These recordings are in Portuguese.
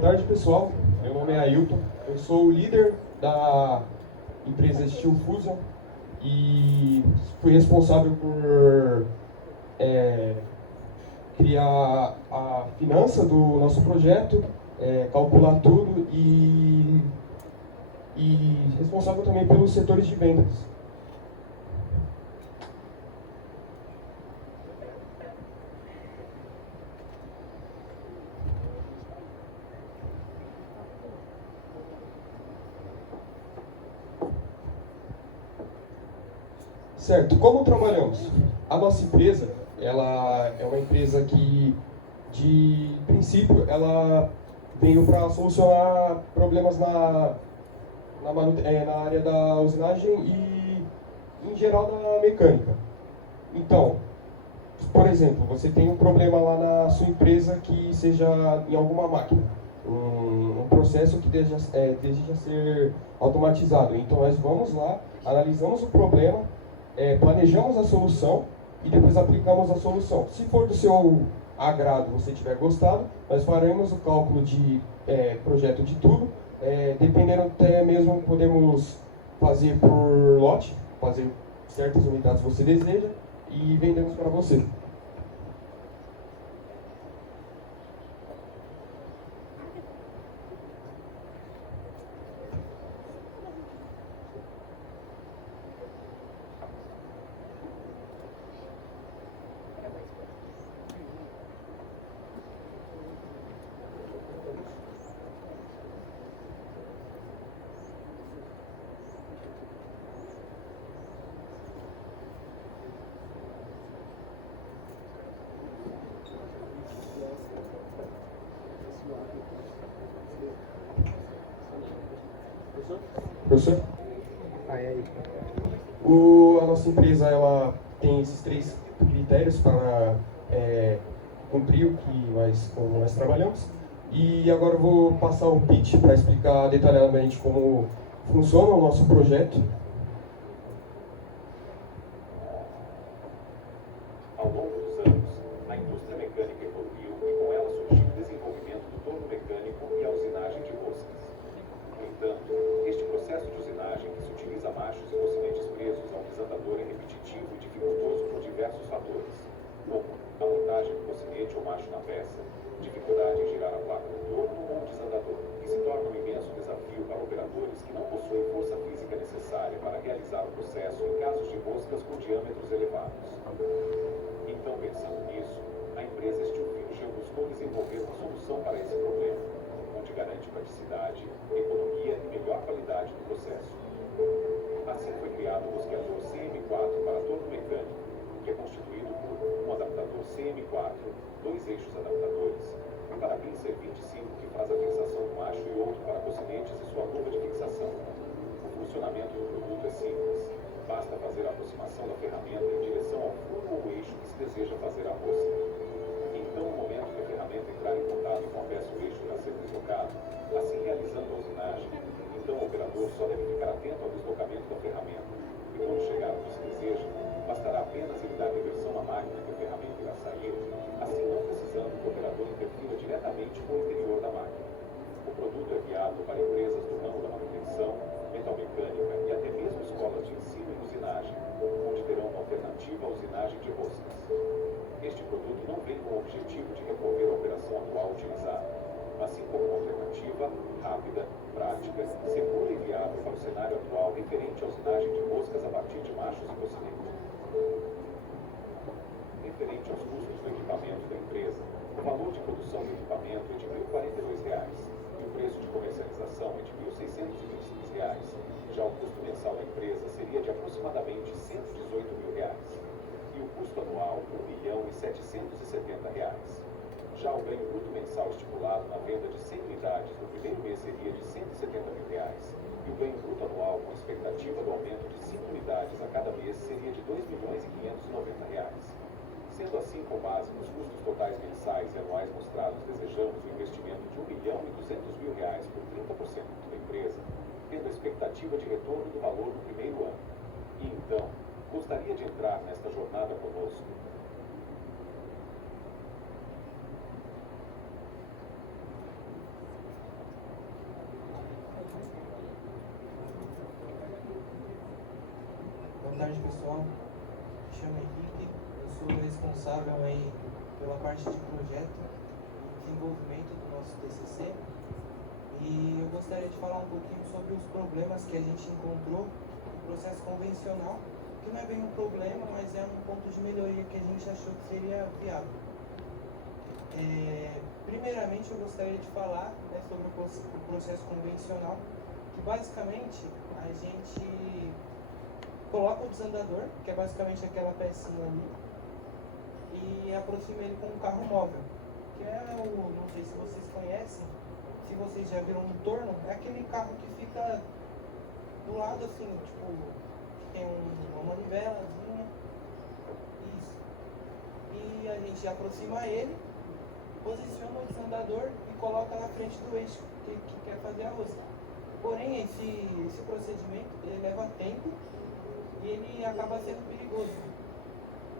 Boa tarde, pessoal. Meu nome é Ailton. Eu sou o líder da empresa Steel Fusion e fui responsável por criar a finança do nosso projeto, calcular tudo e responsável também pelos setores de vendas. Certo, como trabalhamos? A nossa empresa, ela é uma empresa que, de princípio, ela veio para solucionar problemas na área da usinagem e, em geral, na mecânica. Então, por exemplo, você tem um problema lá na sua empresa que seja em alguma máquina, um processo que deseja ser automatizado. Então, nós vamos lá, analisamos o problema, planejamos a solução e depois aplicamos a solução. Se for do seu agrado, você tiver gostado, nós faremos o cálculo de projeto de tudo. Dependendo até mesmo, podemos fazer por lote, fazer certas unidades que você deseja e vendemos para você. Professor? A nossa empresa ela tem esses 3 critérios para cumprir como nós trabalhamos. E agora eu vou passar o pitch para explicar detalhadamente como funciona o nosso projeto. Ao longo dos anos, a indústria mecânica evoluiu e com ela surgiu o desenvolvimento do torno mecânico e a usinagem de roscas. No entanto, este processo de usinagem que se utiliza machos e cocinetes presos ao desandador é repetitivo e dificultoso por diversos fatores, como a montagem do cocinete ou macho na peça, dificuldade em girar a placa do torno ou o desandador, que se torna um imenso desafio para operadores que não possuem força física necessária para realizar o processo em casos de roscas com diâmetros elevados. Então, pensando nisso, a empresa Steel Fusion buscou desenvolver uma solução para esse problema, onde garante praticidade, economia e melhor qualidade do processo. Assim foi criado o rosqueador CM4 para torno mecânico, que é constituído por um adaptador CM4, 2 eixos adaptadores, um para pincer 25 que faz a fixação do macho e outro para cocinetes e sua luva de fixação. O funcionamento do produto é simples. Basta fazer a aproximação da ferramenta em direção ao furo ou eixo que se deseja fazer a rosca. Então, no momento que a ferramenta entrar em contato com a peça ou eixo irá ser deslocado, assim realizando a usinagem, então o operador só deve ficar atento ao deslocamento da ferramenta. E quando chegar onde se deseja, bastará apenas ele dar reversão à máquina que a ferramenta irá sair, assim não precisando que o operador interfira diretamente com o interior da máquina. O produto é viável para empresas do ramo da manutenção, metalmecânica e até mesmo escolas de ensino e usinagem, onde terão uma alternativa à usinagem de roscas. Este produto não vem com o objetivo de remover a operação atual utilizada, mas sim como uma alternativa rápida, prática, segura e viável para o cenário atual referente à usinagem de roscas a partir de machos e cocinetes. Referente aos custos do equipamento da empresa, o valor de produção do equipamento é de R$ 1.042 e o preço de comercialização é de R$ 1.626. Já o custo mensal da empresa seria de aproximadamente R$ 118.000 e o custo anual R$ 1.770. Já o ganho bruto mensal estipulado na venda de 100 unidades no primeiro mês seria de R$ 170.000 e o ganho bruto anual com expectativa do aumento de 5 unidades a cada mês seria de R$ 2.590. Sendo assim, com base nos custos totais mensais e anuais mostrados, desejamos o investimento de R$ 1.200.000 por 30% da empresa, tendo a expectativa de retorno do valor no primeiro ano. E então, gostaria de entrar nesta jornada conosco? tarde, pessoal. Me chamo Henrique, eu sou responsável aí pela parte de projeto e desenvolvimento do nosso TCC. E eu gostaria de falar um pouquinho sobre os problemas que a gente encontrou no processo convencional, que não é bem um problema, mas é um ponto de melhoria que a gente achou que seria viável. Primeiramente, eu gostaria de falar, né, sobre o processo convencional, que basicamente a gente coloca o desandador, que é basicamente aquela pecinha ali, e aproxima ele com um carro móvel, que é não sei se vocês conhecem, se vocês já viram um torno, é aquele carro que fica do lado assim, tipo, que tem uma manivelazinha, isso. E a gente aproxima ele, posiciona o desandador e coloca na frente do eixo que quer fazer a rosca. Porém, esse procedimento ele leva tempo e ele acaba sendo perigoso.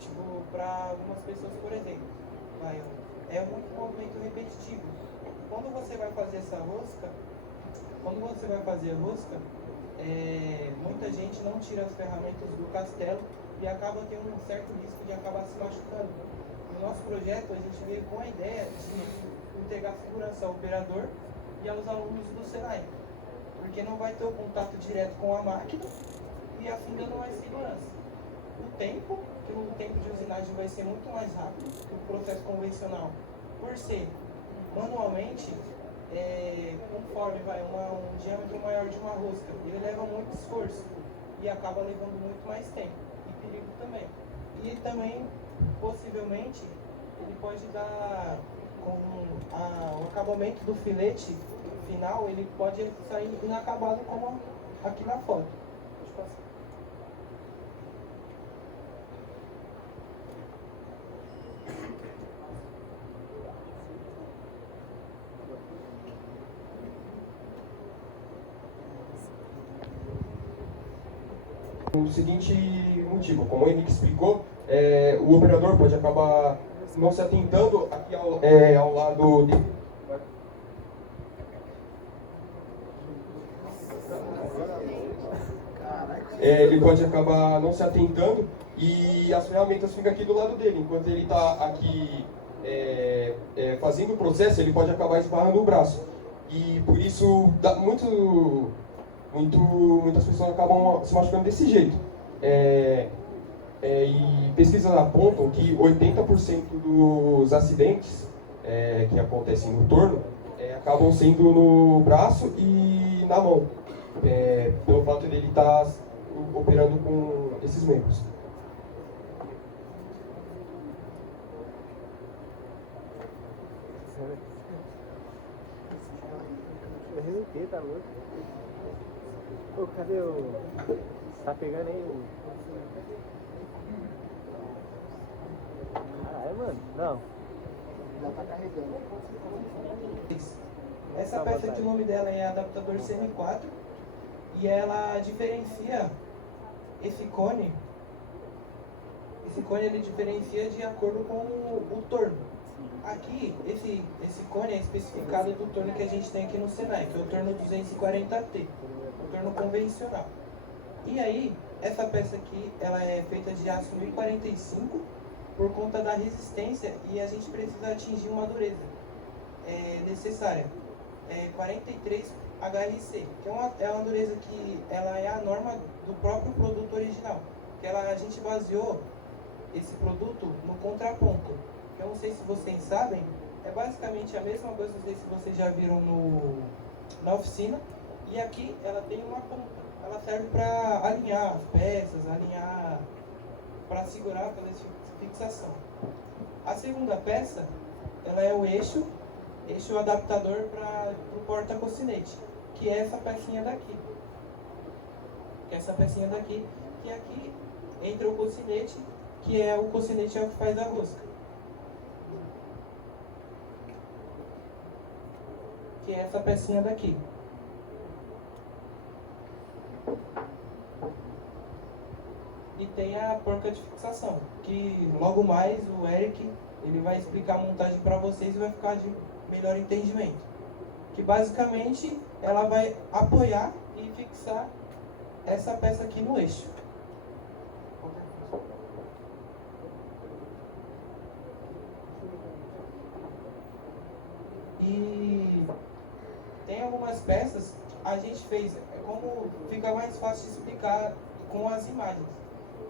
Tipo, para algumas pessoas, por exemplo, é muito movimento repetitivo. Quando você vai fazer essa rosca, muita gente não tira as ferramentas do castelo e acaba tendo um certo risco de acabar se machucando. No nosso projeto, a gente veio com a ideia de entregar segurança ao operador e aos alunos do Senai, porque não vai ter o contato direto com a máquina e assim dando mais segurança. O tempo de usinagem vai ser muito mais rápido que o processo convencional, por ser manualmente, conforme vai um diâmetro maior de uma rosca, ele leva muito esforço e acaba levando muito mais tempo e perigo também. E também, possivelmente, ele pode dar, com o acabamento do filete final, ele pode sair inacabado como aqui na foto. Pode passar. O seguinte motivo, como o Henrique explicou, o operador pode acabar não se atentando aqui ao lado dele. Ele pode acabar não se atentando e as ferramentas ficam aqui do lado dele. Enquanto ele está aqui fazendo o processo, ele pode acabar esbarrando o braço. E por isso muitas pessoas acabam se machucando desse jeito. E pesquisas apontam que 80% dos acidentes que acontecem no torno acabam sendo no braço e na mão, pelo fato de ele estar operando com esses membros. O que? Tá louco? Ô, cadê o... Tá pegando aí o... Caralho, mano. Não. Já tá carregando. Essa peça aqui, o nome dela é adaptador CM4 e ela diferencia esse cone. Esse cone ele diferencia de acordo com o torno. Aqui, esse cone é especificado do torno que a gente tem aqui no Senai, que é o torno 240T, o torno convencional. E aí, essa peça aqui, ela é feita de aço 1045 por conta da resistência e a gente precisa atingir uma dureza necessária. 43 HRC, que é uma dureza que ela é a norma do próprio produto original. Que a gente baseou esse produto no contraponto. Eu não sei se vocês sabem, é basicamente a mesma coisa, não sei se vocês já viram na oficina. E aqui ela tem uma ponta, ela serve para alinhar as peças, para segurar aquela fixação. A segunda peça, ela é o eixo adaptador para o porta-cocinete, que é essa pecinha daqui. Que aqui entra o cocinete, que é o cocinete que faz a rosca. Que é essa pecinha daqui. E tem a porca de fixação, que logo mais o Eric ele vai explicar a montagem para vocês e vai ficar de melhor entendimento. Que basicamente ela vai apoiar e fixar essa peça aqui no eixo. E tem algumas peças, a gente fez, como fica mais fácil de explicar com as imagens.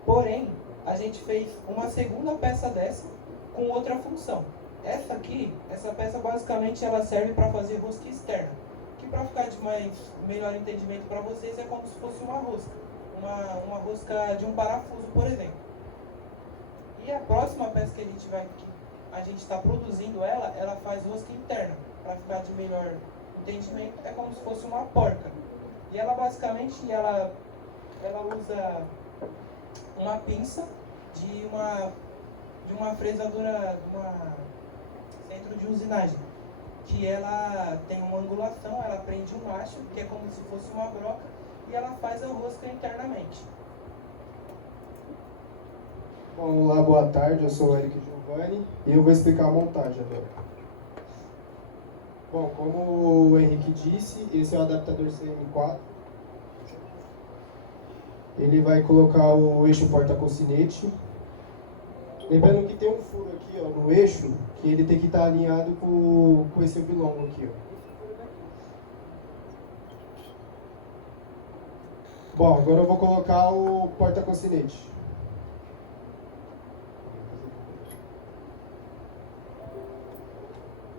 Porém, a gente fez uma segunda peça dessa com outra função. Essa aqui, essa peça basicamente ela serve para fazer rosca externa, que para ficar de melhor entendimento para vocês é como se fosse uma rosca, uma rosca de um parafuso, por exemplo. E a próxima peça que a gente está produzindo ela faz rosca interna, para ficar de melhor entendimento, é como se fosse uma porca. E ela basicamente ela usa uma pinça de uma fresadora, centro de usinagem, que ela tem uma angulação, ela prende um macho, que é como se fosse uma broca, e ela faz a rosca internamente. Bom, olá, boa tarde, eu sou o Eric Giovanni e eu vou explicar a montagem agora. Bom, como o Henrique disse, esse é o adaptador CM4. Ele vai colocar o eixo porta-cocinete. Lembrando que tem um furo aqui, ó, no eixo, que ele tem que estar alinhado com esse oblongo aqui, ó. Bom, agora eu vou colocar o porta-cocinete.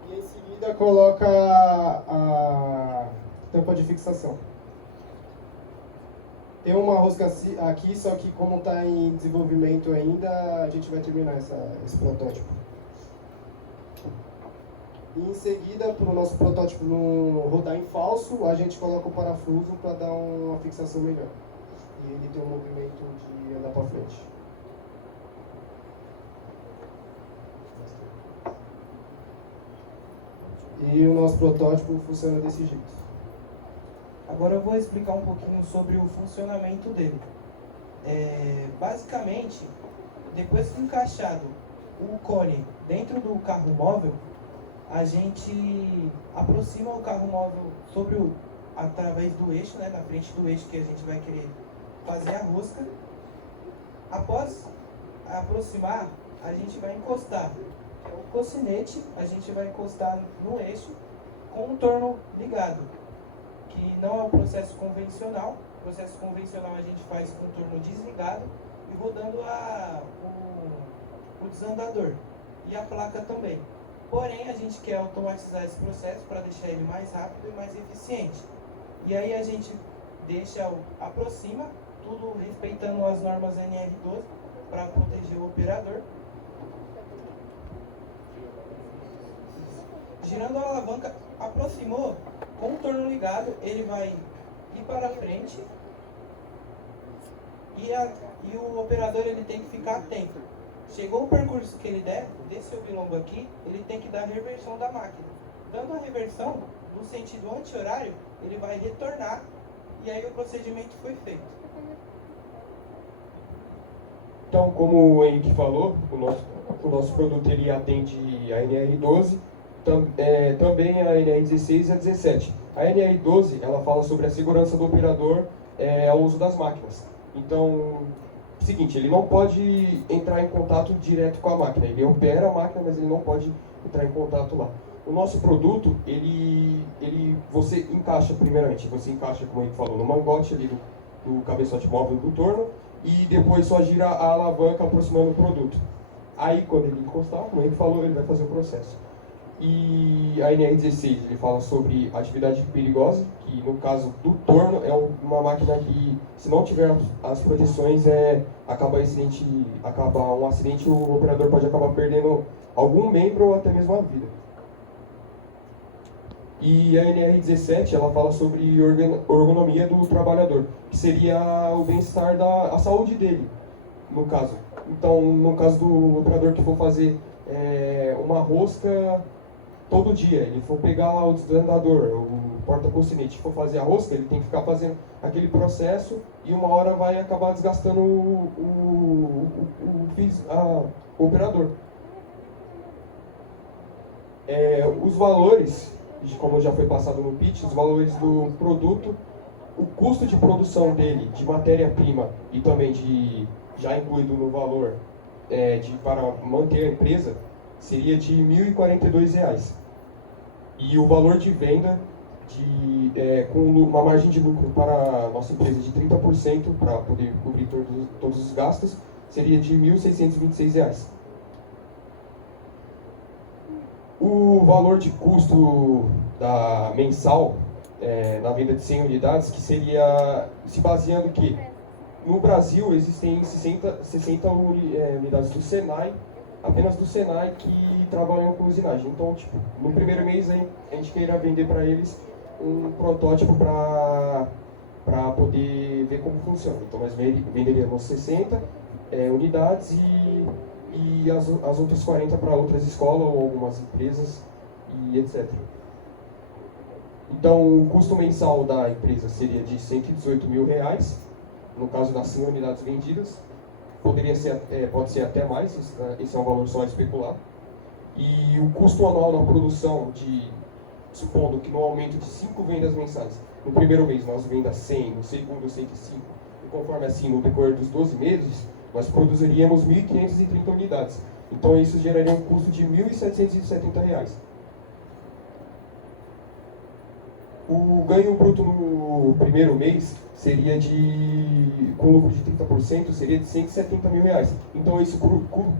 E em seguida coloca a tampa de fixação. Tem uma rosca aqui, só que como está em desenvolvimento ainda, a gente vai terminar esse protótipo. E em seguida, para o nosso protótipo não rodar em falso, a gente coloca o parafuso para dar uma fixação melhor. E ele tem um movimento de andar para frente. E o nosso protótipo funciona desse jeito. Agora eu vou explicar um pouquinho sobre o funcionamento dele. Basicamente, depois de encaixado o cone dentro do carro móvel, a gente aproxima o carro móvel através do eixo, né, na frente do eixo que a gente vai querer fazer a rosca. Após aproximar, a gente vai encostar o cocinete, a gente vai encostar no eixo com o torno ligado, que não é o processo convencional. O processo convencional a gente faz com o torno desligado e rodando o desandador e a placa também. Porém, a gente quer automatizar esse processo para deixar ele mais rápido e mais eficiente. E aí a gente aproxima, tudo respeitando as normas NR12 para proteger o operador. Girando a alavanca, aproximou, com o torno ligado, ele vai ir para frente e o operador ele tem que ficar atento. Chegou o percurso que ele der, desse oblongo aqui, ele tem que dar a reversão da máquina. Dando a reversão, no sentido anti-horário, ele vai retornar e aí o procedimento foi feito. Então, como o Henrique falou, o nosso produto ele atende a NR12, também a NR16 e a 17. A NR12 ela fala sobre a segurança do operador ao uso das máquinas. Então, seguinte, ele não pode entrar em contato direto com a máquina. Ele opera a máquina, mas ele não pode entrar em contato lá. O nosso produto, você encaixa primeiramente, como ele falou, no mangote ali do cabeçote móvel do torno, e depois só gira a alavanca aproximando o produto. Aí, quando ele encostar, como ele falou, ele vai fazer o processo. E a NR16, ele fala sobre atividade perigosa, que no caso do torno é uma máquina que, se não tiver as proteções, acaba um acidente, o operador pode acabar perdendo algum membro ou até mesmo a vida. E a NR17, ela fala sobre ergonomia do trabalhador, que seria o bem-estar a saúde dele, no caso. Então, no caso do operador que for fazer uma rosca todo dia, ele for pegar lá o desandador, o porta-cocinete, for fazer a rosca, ele tem que ficar fazendo aquele processo e uma hora vai acabar desgastando o operador. Os valores, como já foi passado no pitch, os valores do produto, o custo de produção dele, de matéria-prima e também já incluído no valor para manter a empresa, seria de R$ 1.042. E o valor de venda com uma margem de lucro para a nossa empresa de 30% para poder cobrir todos os gastos seria de R$ 1.626. O valor de custo mensal na venda de 100 unidades, que seria se baseando que no Brasil existem 60 unidades do Senai, apenas do Senai, que trabalham com usinagem. Então, tipo, no primeiro mês a gente queira vender para eles um protótipo para poder ver como funciona. Então, nós venderíamos 60 unidades e as outras 40 para outras escolas ou algumas empresas e etc. Então, o custo mensal da empresa seria de R$ 118 mil, no caso das 100 unidades vendidas. Pode ser até mais, esse é um valor só especulado. E o custo anual na produção, supondo que no aumento de 5 vendas mensais, no primeiro mês nós vendamos 100, no segundo 105, e conforme assim no decorrer dos 12 meses, nós produziríamos 1.530 unidades. Então isso geraria um custo de R$ 1.770. O ganho bruto no primeiro mês seria com lucro de 30%, seria de R$ 170 mil. Então isso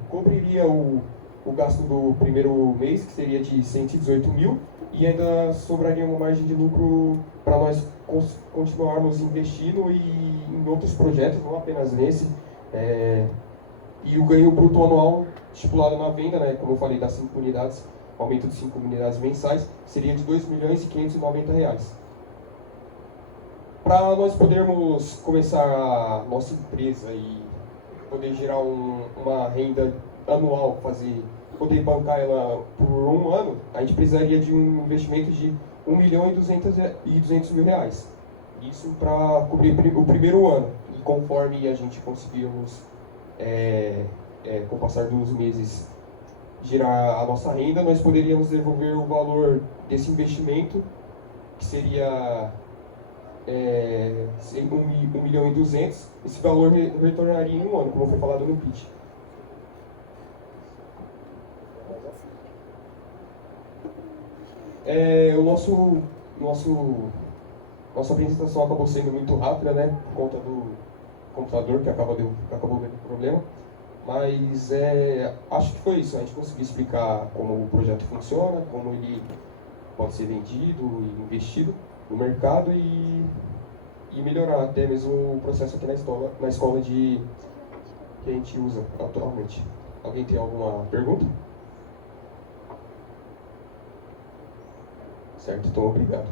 cobriria o gasto do primeiro mês, que seria de 118 mil, e ainda sobraria uma margem de lucro para nós continuarmos investindo em outros projetos, não apenas nesse. E o ganho bruto anual estipulado na venda, né, como eu falei, das 5 unidades, aumento de 5 unidades mensais, seria de R$ 2.590. Para nós podermos começar a nossa empresa e poder gerar uma renda anual, poder bancar ela por um ano, a gente precisaria de um investimento de R$ 1.200.000. Isso para cobrir o primeiro ano. E conforme a gente conseguirmos, com o passar dos meses, gerar a nossa renda, nós poderíamos devolver o valor desse investimento, que seria R$ 1.200.000. Esse valor retornaria em um ano, como foi falado no pitch. Nossa apresentação acabou sendo muito rápida, né, por conta do computador que acabou dando problema. Mas acho que foi isso. A gente conseguiu explicar como o projeto funciona, como ele pode ser vendido e investido no mercado e melhorar até mesmo o processo aqui na escola que a gente usa atualmente. Alguém tem alguma pergunta? Certo, então obrigado.